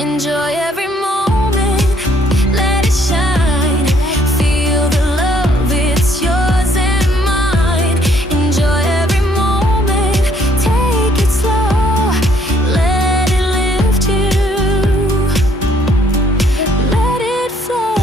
Enjoy every moment, let it shine. Feel the love, it's yours and mine. Enjoy every moment, take it slow. Let it lift you, let it flow.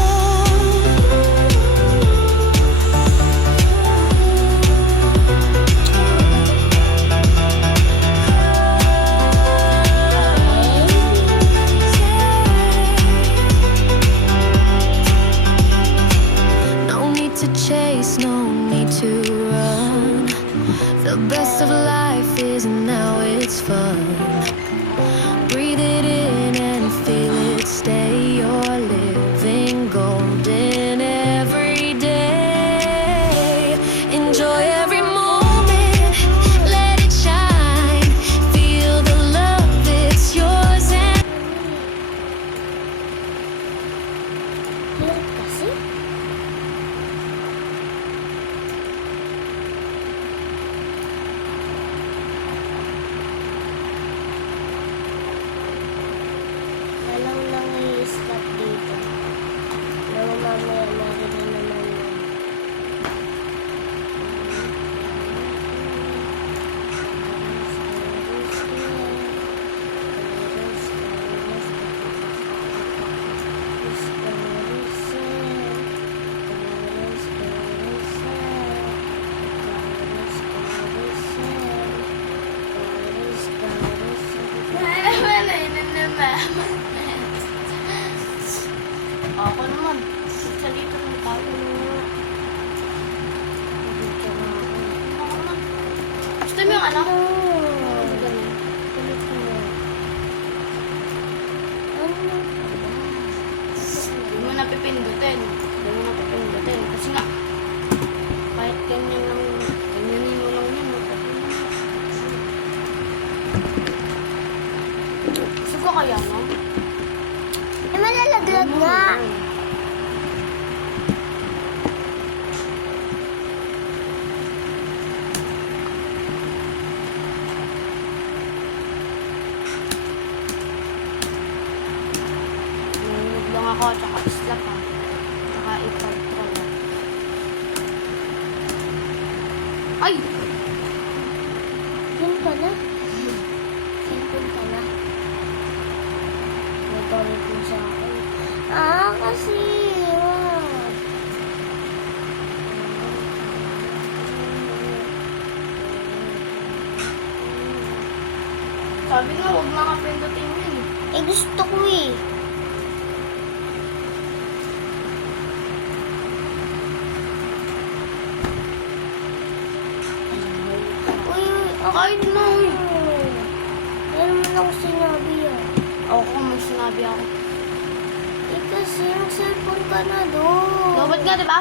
No need to chase, no need to run. The best of life is now, it's fun. Breathe it in and feel it stay. You're living golden every day. Enjoy every moment, let it shine. Feel the love, it's yours and Hirap kasi. Walang lang i-stop dito. Pero mamaya narin na naman yun. Ako naman. Sa dito naman tayo. Ako naman. Gusto mo yung ano? Hindi mo napipindutin. Hindi mo napipindutin. Kasi nga, kahit ganyan lang, ganyanin mo lang yun. Sugo kaya, no? Eh, malalaglag nga. Nanonood lang ako, tsaka slap ha. Tsaka ipag-troll. Ay! Yan pala. Cellphone pala. May tawag mo sa akin. Kasi. Wag. Sabi nga, huwag mga pindutin yun. Eh, gusto ko eh. Uy, Kahit na, uy. Meron mo lang sinabi yan. Ako kung may sinabi ako. Eh, kasi yung cellphone ka na doon. Lobot nga, di ba?